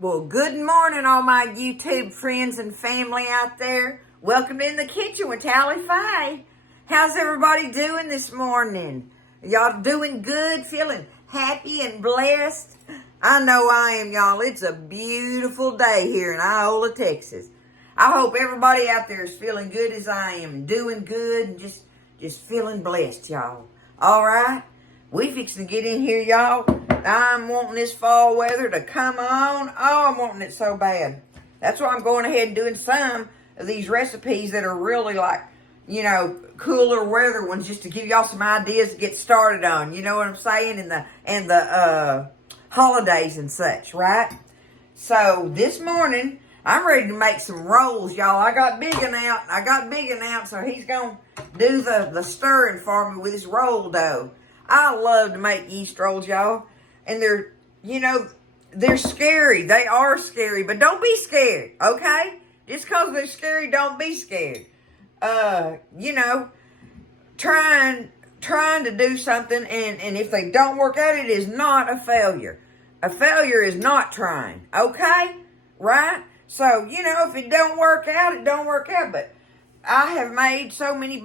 Well, good morning, all my YouTube friends and family out there. Welcome to In the Kitchen with Tally Faye. How's everybody doing this morning? Y'all doing good? Feeling happy and blessed? I know I am, y'all. It's a beautiful day here in Iola, Texas. I hope everybody out there is feeling good as I am, doing good, and just feeling blessed, y'all. All right? We fixing to get in here, y'all. I'm wanting this fall weather to come on. Oh, I'm wanting it so bad. That's why I'm going ahead and doing some of these recipes that are really like, cooler weather ones, just to give y'all some ideas to get started on. You know what I'm saying? And the holidays and such, right? So this morning, I'm ready to make some rolls, y'all. I got Big out, so he's going to do the stirring for me with his roll dough. I love to make yeast rolls, y'all. And they're scary. They are scary, but don't be scared, okay? Just because they're scary, don't be scared. Trying to do something, and if they don't work out, it is not a failure. A failure is not trying, okay? Right? So, if it don't work out, it don't work out. But I have made so many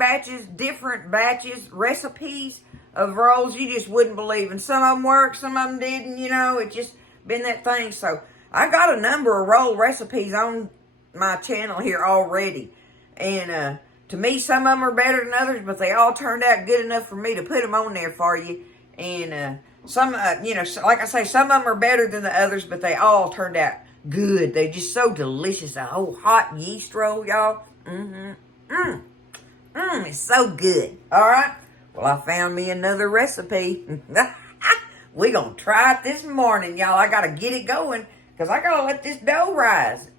different batches, recipes of rolls you just wouldn't believe. And some of them worked, some of them didn't, it's just been that thing. So I got a number of roll recipes on my channel here already. And to me, some of them are better than others, but they all turned out good enough for me to put them on there for you. And some, like I say, some of them are better than the others, but they all turned out good. They're just so delicious. A whole hot yeast roll, y'all. It's so good. All right. Well, I found me another recipe. We're going to try it this morning, y'all. I got to get it going because I got to let this dough rise,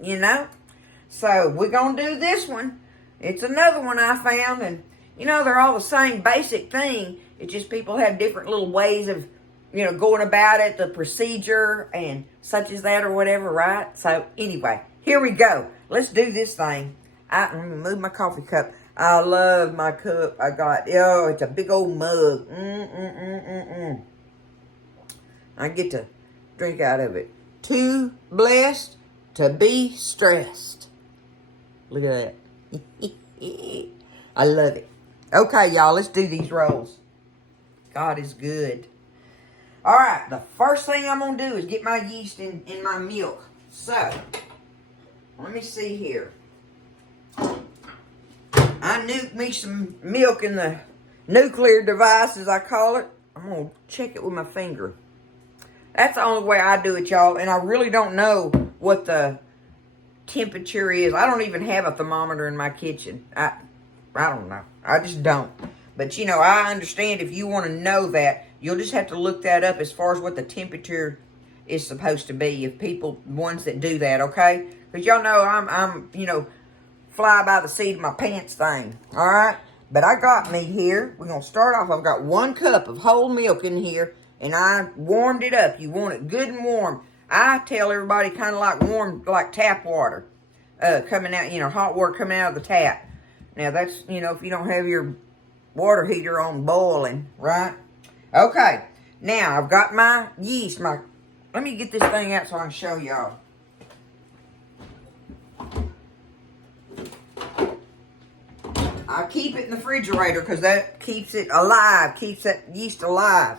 So we're going to do this one. It's another one I found, and, they're all the same basic thing. It's just people have different little ways of, going about it, the procedure, and such as that or whatever, right? So anyway, here we go. Let's do this thing. I'm going to move my coffee cup. I love my cup. It's a big old mug. I get to drink out of it. Too blessed to be stressed. Look at that. I love it. Okay, y'all, let's do these rolls. God is good. All right, the first thing I'm going to do is get my yeast in my milk. So, let me see here. I nuked me some milk in the nuclear device, as I call it. I'm going to check it with my finger. That's the only way I do it, y'all. And I really don't know what the temperature is. I don't even have a thermometer in my kitchen. I don't know. I just don't. But, I understand if you want to know that, you'll just have to look that up as far as what the temperature is supposed to be. Ones that do that, okay? Because y'all know I'm fly by the seat of my pants thing, all right? But I got me here. We're going to start off. I've got 1 cup of whole milk in here, and I warmed it up. You want it good and warm. I tell everybody kind of like warm, like tap water coming out, hot water coming out of the tap. Now, that's, if you don't have your water heater on boiling, right? Okay. Now, I've got my yeast. Let me get this thing out so I can show y'all. I keep it in the refrigerator because that keeps it alive, keeps that yeast alive.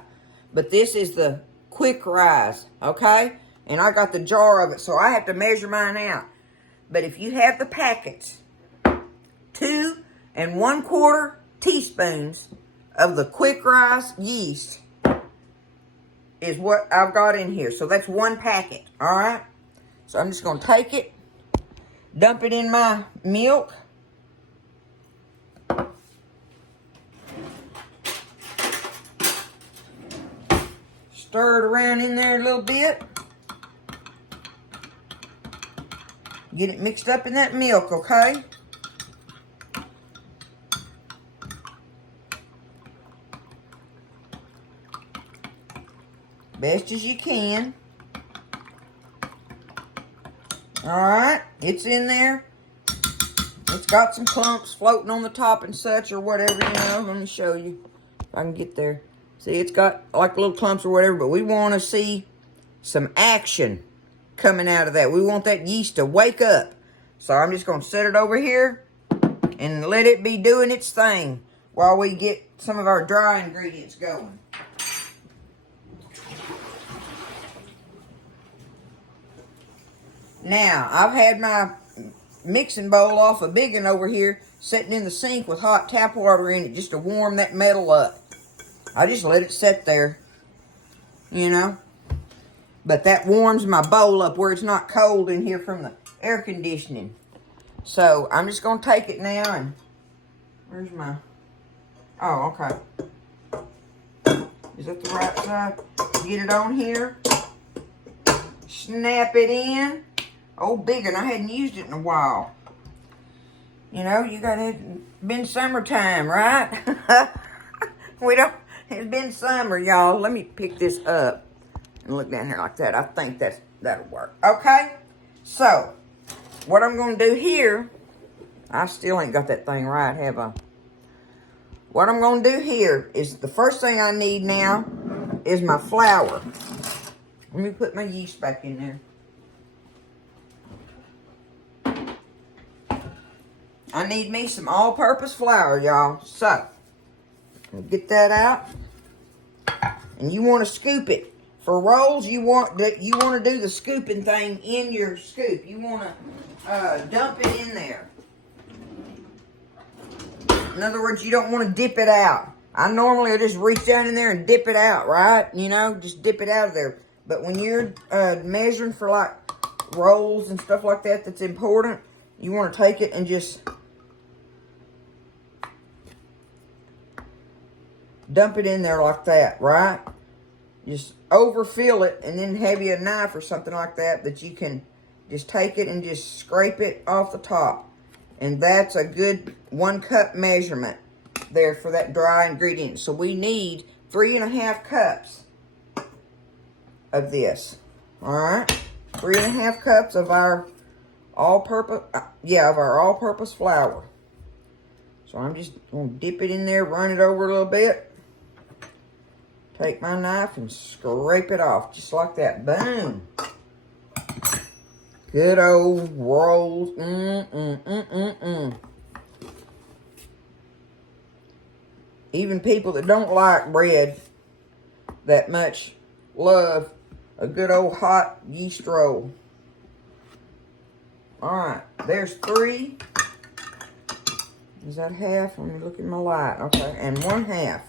But this is the quick rise, okay? And I got the jar of it, so I have to measure mine out. But if you have the packets, 2 1/4 teaspoons of the quick rise yeast is what I've got in here. So that's 1 packet, all right? So I'm just going to take it, dump it in my milk. Stir it around in there a little bit. Get it mixed up in that milk, okay? Best as you can. Alright, it's in there. It's got some clumps floating on the top and such or whatever, Let me show you if I can get there. See, it's got like little clumps or whatever, but we want to see some action. coming out of that. We want that yeast to wake up. So I'm just going to set it over here and let it be doing its thing while we get some of our dry ingredients going. Now, I've had my mixing bowl off a big one over here sitting in the sink with hot tap water in it just to warm that metal up. I just let it sit there, you know. But that warms my bowl up where it's not cold in here from the air conditioning. So, I'm just going to take it now and... Where's my... Oh, okay. Is that the right side? Get it on here. Snap it in. Oh, big one. I hadn't used it in a while. You know, you got it. Been summertime, right? It's been summer, y'all. Let me pick this up and look down here like that. I think that'll work. Okay? So, what I'm going to do here, I still ain't got that thing right, have I? What I'm going to do here is the first thing I need now is my flour. Let me put my yeast back in there. I need me some all-purpose flour, y'all. So, get that out. And you want to scoop it. For rolls, you want to do the scooping thing in your scoop. You want to dump it in there. In other words, you don't want to dip it out. I normally just reach down in there and dip it out, right? You know, just dip it out of there. But when you're measuring for like rolls and stuff like that that's important, you want to take it and just dump it in there like that, right? Just overfill it and then have you a knife or something like that you can just take it and just scrape it off the top. And that's a good 1 cup measurement there for that dry ingredient. So we need 3.5 cups of this. Alright? 3.5 cups of our all-purpose flour. So I'm just going to dip it in there, run it over a little bit. Take my knife and scrape it off just like that. Boom. Good old rolls. Even people that don't like bread that much love a good old hot yeast roll. Alright, there's 3. Is that half? Let me look at my light. Okay, and 1/2.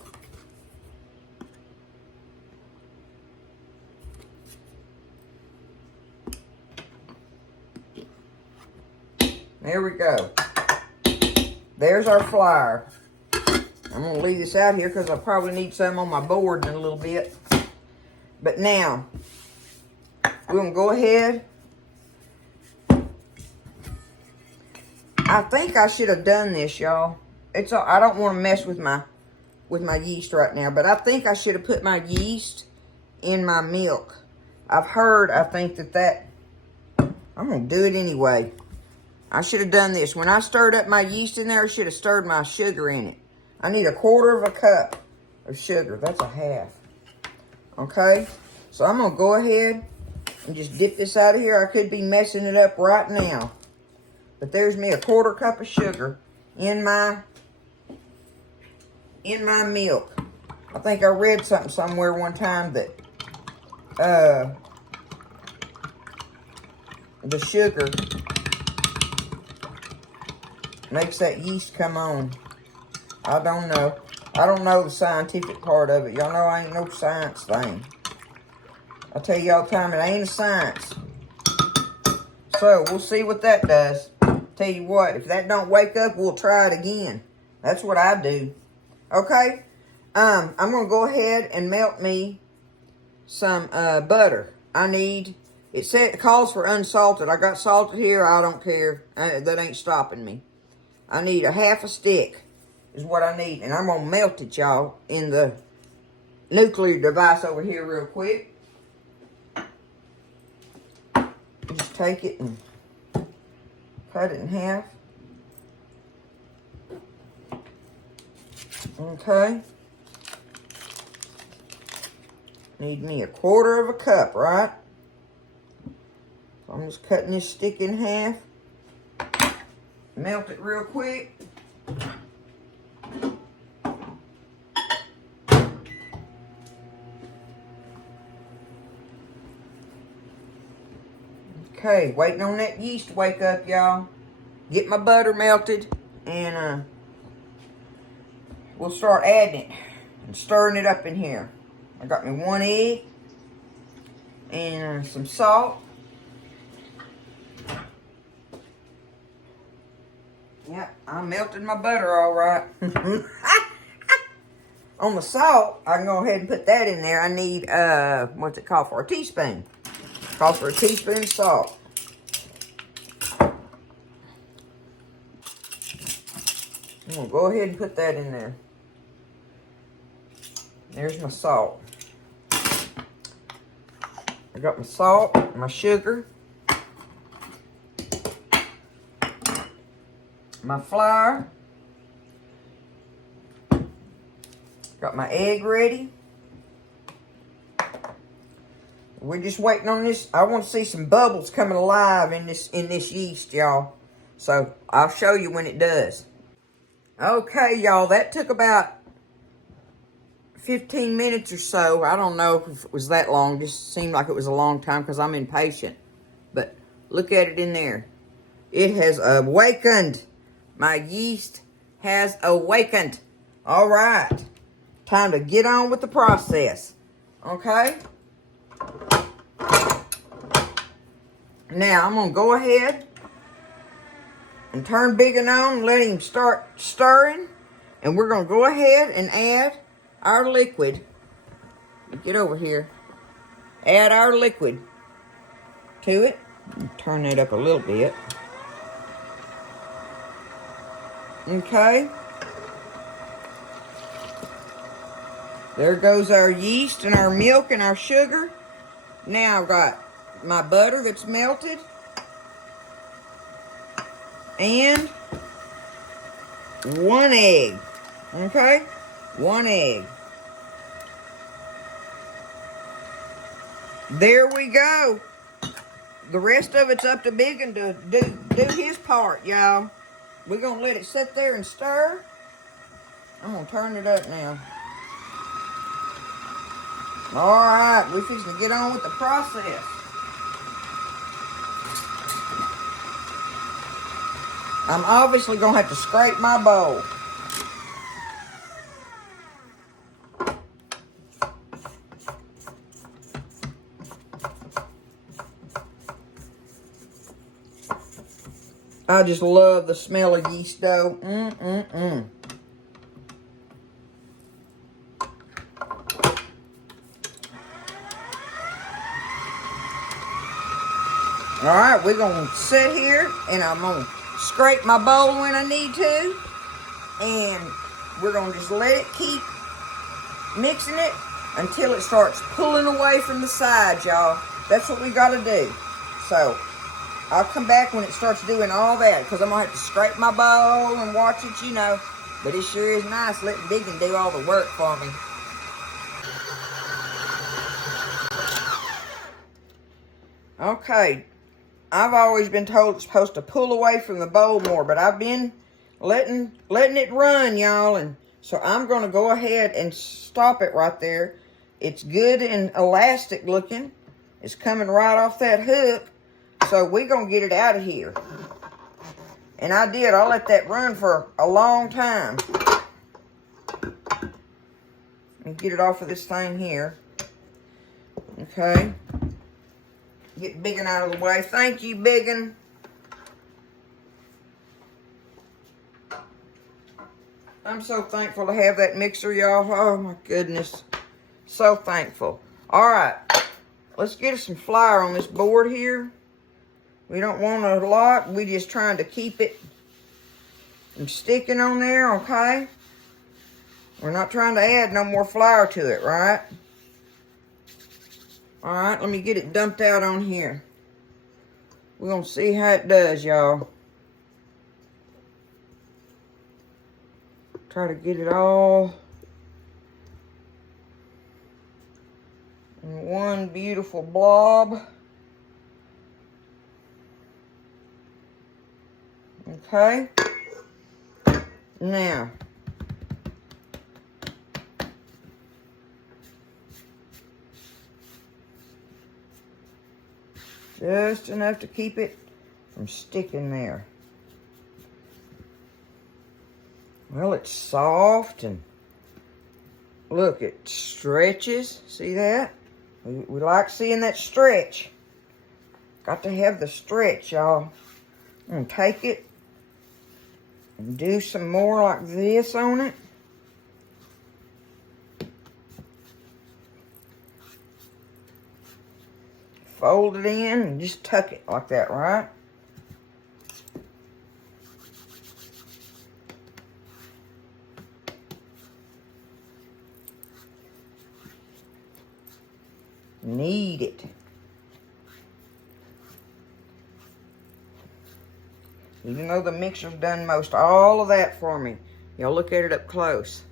There we go. There's our flour. I'm going to leave this out here because I probably need some on my board in a little bit. But now, we're going to go ahead. I think I should have done this, y'all. I don't want to mess with my yeast right now, but I think I should have put my yeast in my milk. I think that I'm going to do it anyway. I should have done this. When I stirred up my yeast in there, I should have stirred my sugar in it. I need 1/4 cup of sugar. That's 1/2. Okay? So I'm going to go ahead and just dip this out of here. I could be messing it up right now. But there's me 1/4 cup of sugar in my milk. I think I read something somewhere one time that the sugar makes that yeast come on. I don't know. I don't know the scientific part of it. Y'all know I ain't no science thing. I tell you all the time, it ain't a science. So, we'll see what that does. Tell you what, if that don't wake up, we'll try it again. That's what I do. Okay? I'm going to go ahead and melt me some butter. It calls for unsalted. I got salted here. I don't care. That ain't stopping me. I need 1/2 stick is what I need. And I'm going to melt it, y'all, in the nuclear device over here real quick. Just take it and cut it in half. Okay. Need me 1/4 cup, right? I'm just cutting this stick in half. Melt it real quick. Okay, waiting on that yeast to wake up, y'all. Get my butter melted, and we'll start adding it and stirring it up in here. I got me 1 egg and some salt. Yep, I'm melting my butter all right. On the salt, I can go ahead and put that in there. I need, what's it called for? A teaspoon. Calls for a teaspoon of salt. I'm going to go ahead and put that in there. There's my salt. I got my salt, my sugar, my flour. Got my egg ready. We're just waiting on this. I want to see some bubbles coming alive in this yeast, y'all. So I'll show you when it does. Okay, y'all, that took about 15 minutes or so. I don't know if it was that long. Just seemed like it was a long time because I'm impatient. But look at it in there. It has awakened. My yeast has awakened. All right. Time to get on with the process. Okay? Now, I'm going to go ahead and turn big and on and let him start stirring. And we're going to go ahead and add our liquid. Get over here. Add our liquid to it. Turn that up a little bit. Okay. There goes our yeast and our milk and our sugar. Now I've got my butter that's melted. And 1 egg. Okay? 1 egg. There we go. The rest of it's up to Biggin to do his part, y'all. We're going to let it sit there and stir. I'm going to turn it up now. Alright, we're fixing to get on with the process. I'm obviously going to have to scrape my bowl. I just love the smell of yeast dough. All right, we're going to sit here, and I'm going to scrape my bowl when I need to. And we're going to just let it keep mixing it until it starts pulling away from the sides, y'all. That's what we got to do. So I'll come back when it starts doing all that, because I'm going to have to scrape my bowl and watch it, you know. But it sure is nice letting Biggin do all the work for me. Okay. I've always been told it's supposed to pull away from the bowl more, but I've been letting it run, y'all. And so I'm going to go ahead and stop it right there. It's good and elastic looking. It's coming right off that hook. So we're going to get it out of here. And I did. I let that run for a long time. Let me get it off of this thing here. Okay. Get Biggin out of the way. Thank you, Biggin. I'm so thankful to have that mixer, y'all. Oh, my goodness. So thankful. All right. Let's get us some flour on this board here. We don't want a lot. We're just trying to keep it from sticking on there, okay? We're not trying to add no more flour to it, right? All right, let me get it dumped out on here. We're going to see how it does, y'all. Try to get it all in one beautiful blob. Okay. Now, just enough to keep it from sticking there. Well, it's soft and look, it stretches. See that? We like seeing that stretch. Got to have the stretch, y'all. I'm going to take it and do some more like this on it. Fold it in and just tuck it like that, right? Knead it. Even though the mixer's done most all of that for me. Y'all look at it up close.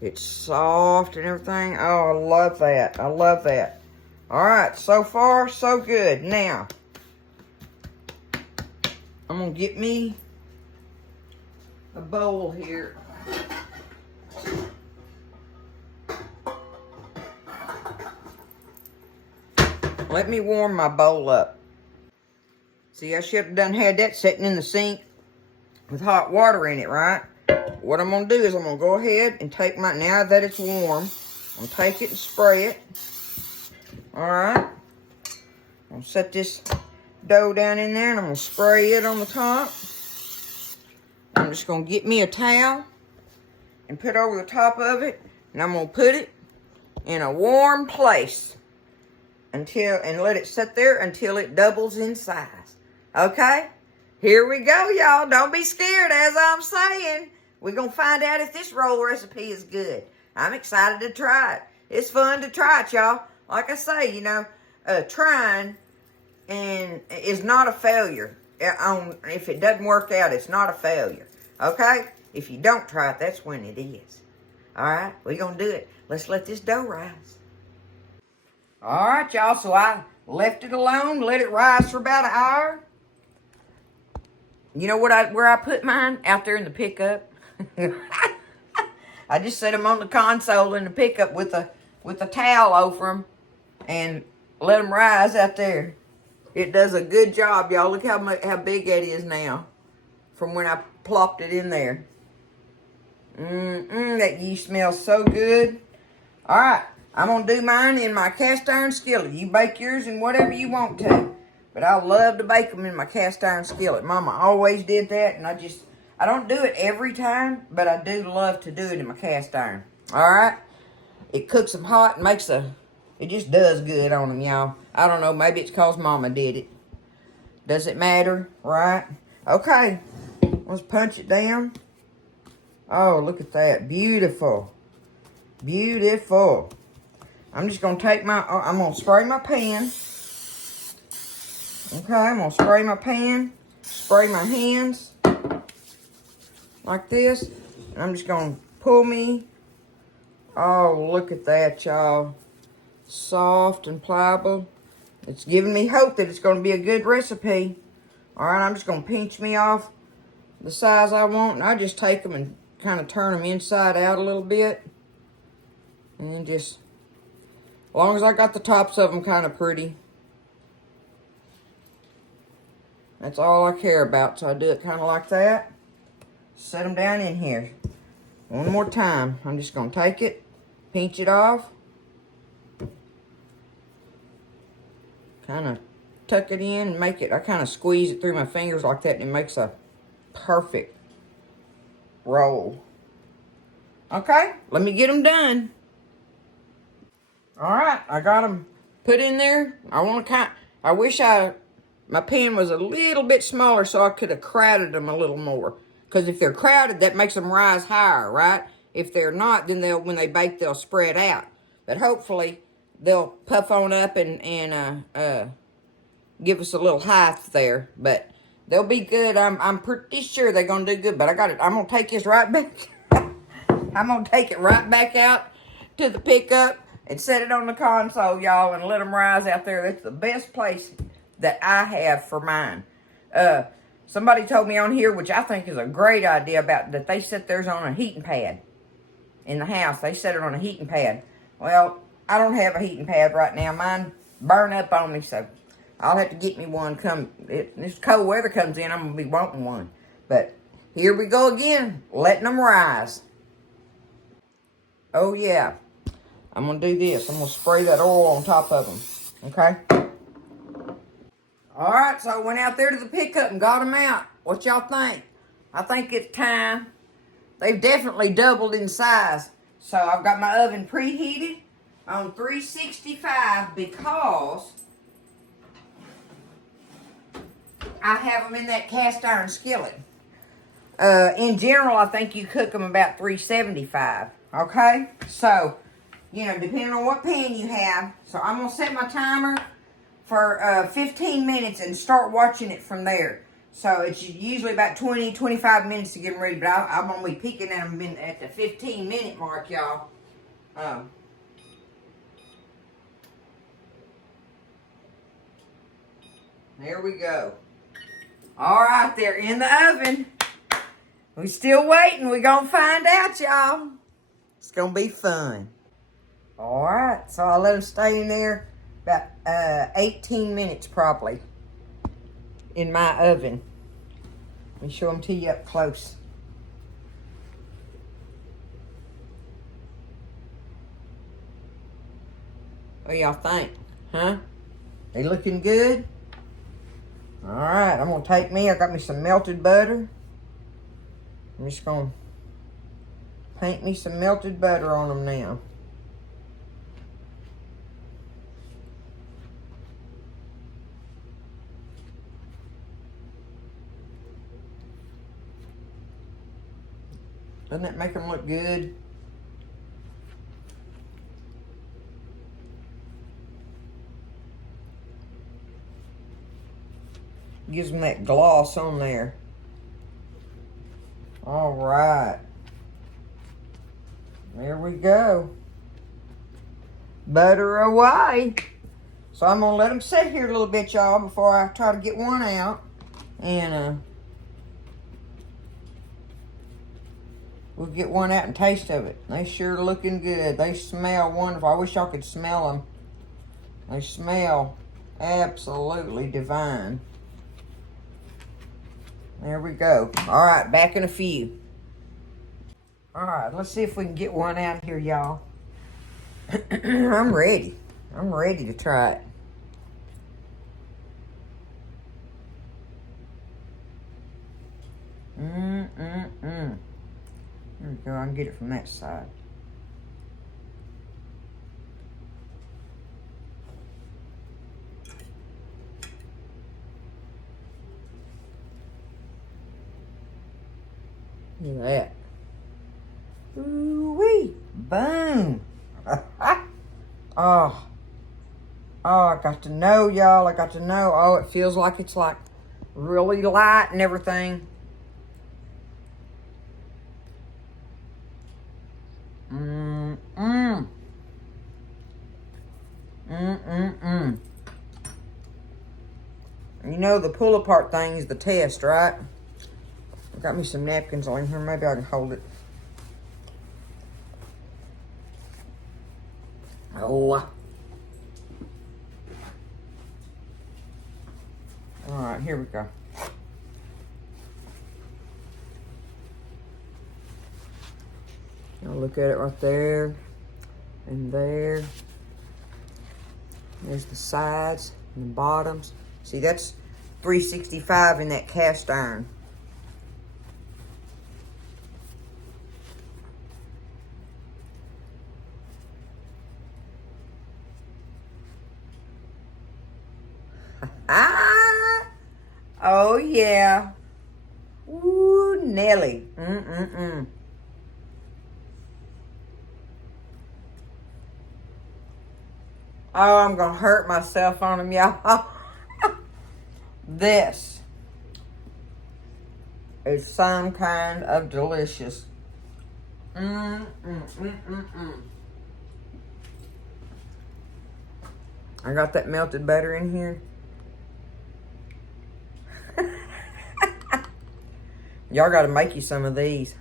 It's soft and everything. Oh, I love that. I love that. All right, so far, so good. Now, I'm going to get me a bowl here. Let me warm my bowl up. See, I should have done had that sitting in the sink with hot water in it, right? What I'm going to do is I'm going to go ahead and take my, now that it's warm, I'm going to take it and spray it. All right. I'm going to set this dough down in there and I'm going to spray it on the top. I'm just going to get me a towel and put over the top of it. And I'm going to put it in a warm place and let it sit there until it doubles in size. Okay? Here we go, y'all. Don't be scared, as I'm saying. We're going to find out if this roll recipe is good. I'm excited to try it. It's fun to try it, y'all. Like I say, you know, trying and is not a failure. If it doesn't work out, it's not a failure. Okay? If you don't try it, that's when it is. All right? We're going to do it. Let's let this dough rise. All right, y'all. So I left it alone, let it rise for about an hour. You know where I put mine? Out there in the pickup. I just set them on the console in the pickup with a towel over them and let them rise out there. It does a good job, y'all. Look how big that is now from when I plopped it in there. That yeast smells so good. All right, I'm going to do mine in my cast iron skillet. You bake yours in whatever you want to. But I love to bake them in my cast iron skillet. Mama always did that, and I don't do it every time, but I do love to do it in my cast iron. All right? It cooks them hot and it just does good on them, y'all. I don't know, maybe it's because Mama did it. Does it matter, right? Okay, let's punch it down. Oh, look at that. Beautiful. Beautiful. I'm just going to I'm going to spray my pan. Okay, I'm going to spray my pan, spray my hands like this. And I'm just going to pull me. Oh, look at that, y'all. Soft and pliable. It's giving me hope that it's going to be a good recipe. All right, I'm just going to pinch me off the size I want. And I just take them and kind of turn them inside out a little bit. And then just, as long as I got the tops of them kind of pretty. That's all I care about. So I do it kind of like that. Set them down in here. One more time. I'm just going to take it, pinch it off. Kind of tuck it in and make it, I kind of squeeze it through my fingers like that and it makes a perfect roll. Okay, let me get them done. All right, I got them put in there. I wish my pan was a little bit smaller so I could have crowded them a little more. Because if they're crowded, that makes them rise higher, right? If they're not, then when they bake, they'll spread out. But hopefully, they'll puff on up and give us a little height there. But they'll be good. I'm pretty sure they're going to do good. But I'm going to take this right back. I'm going to take it right back out to the pickup and set it on the console, y'all, and let them rise out there. That's the best place that I have for mine. Somebody told me on here, which I think is a great idea, about that they set theirs on a heating pad in the house. They set it on a heating pad. Well, I don't have a heating pad right now. Mine burn up on me, so I'll have to get me one. This cold weather comes in, I'm going to be wanting one. But here we go again, letting them rise. Oh, yeah. I'm going to do this. I'm going to spray that oil on top of them. Okay? All right, so I went out there to the pickup and got them out. What y'all think? I think it's time. They've definitely doubled in size. So I've got my oven preheated on 365 because I have them in that cast iron skillet. In general, I think you cook them about 375. Okay? So, you know, depending on what pan you have. So I'm going to set my timer for 15 minutes and start watching it from there. So it's usually about 20-25 minutes to get them ready. But I'm going to be peeking at them at the 15-minute mark, y'all. There we go. All right, they're in the oven. We still waiting. We're going to find out, y'all. It's going to be fun. All right, so I let them stay in there about 18 minutes probably in my oven. Let me show them to you up close. What do y'all think? Huh? They looking good? All right, I'm going to take I got me some melted butter. I'm just going to paint me some melted butter on them now. Doesn't that make them look good? Gives them that gloss on there. All right. There we go. Butter away. So I'm going to let them sit here a little bit, y'all, before I try to get one out. And we'll get one out and taste of it. They sure looking good. They smell wonderful. I wish y'all could smell them. They smell absolutely divine. There we go. All right, back in a few. All right, let's see if we can get one out here, y'all. I'm ready. I'm ready to try it. There we go. I can get it from that side. Look at that. Ooh-wee. Boom. Oh. Oh, I got to know, y'all. I got to know. Oh, it feels like it's like really light and everything. You know the pull apart thing is the test, right? I got me some napkins on here. Maybe I can hold it. Oh. All right, here we go. I'll look at it right there and there. There's the sides and the bottoms. See, that's 365 in that cast iron. Oh, yeah. Ooh, Nelly. Oh, I'm going to hurt myself on them, y'all. This is some kind of delicious. I got that melted butter in here. Y'all got to make you some of these.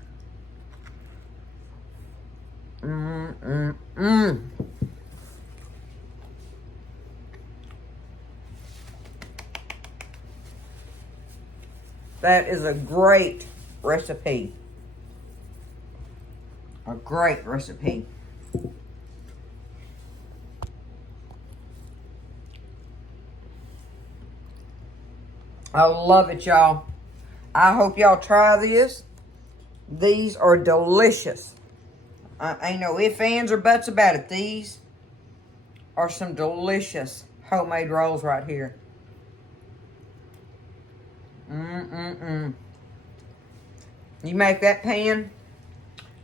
That is a great recipe. A great recipe. I love it, y'all. I hope y'all try this. These are delicious. Ain't no ifs, ands, or buts about it. These are some delicious homemade rolls right here. You make that pan,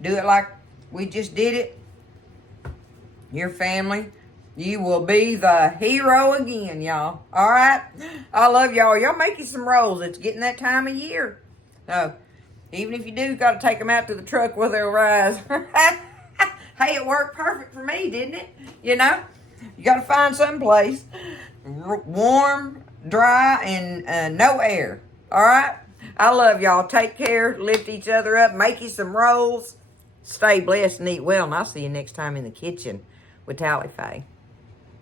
do it like we just did it. Your family, you will be the hero again, y'all. All right? I love y'all. Y'all make you some rolls. It's getting that time of year. So, even if you do, got to take them out to the truck where they'll rise. Hey, it worked perfect for me, didn't it? You know? You got to find some place warm, dry, and no air. All right? I love y'all. Take care. Lift each other up. Make you some rolls. Stay blessed and eat well. And I'll see you next time in the kitchen with Tally Faye.